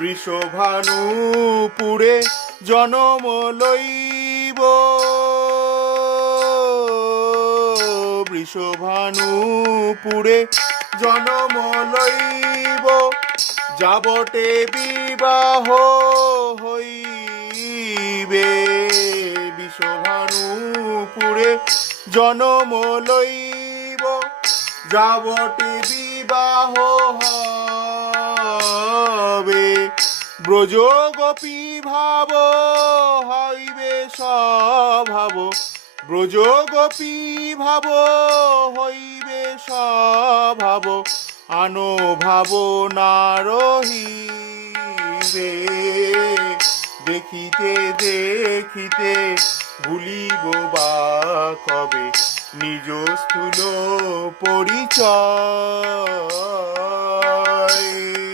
বৃষভানুপুরে জনম লইব, বৃষভানুপুরে জনম লইব, যাবটে বিবাহ হইবে। বৃষভানুপুরে জনম লইব, যাবটে বিবাহ হবে। ব্রজ গোপী ভাব হইবে স্বভাব, ব্রজ গোপী ভাব হইবে স্বভাব, আনো ভাবনা রহিবে। দেখিতে দেখিতে ভুলিব বা কবে নিজ স্থূল পরিচয়।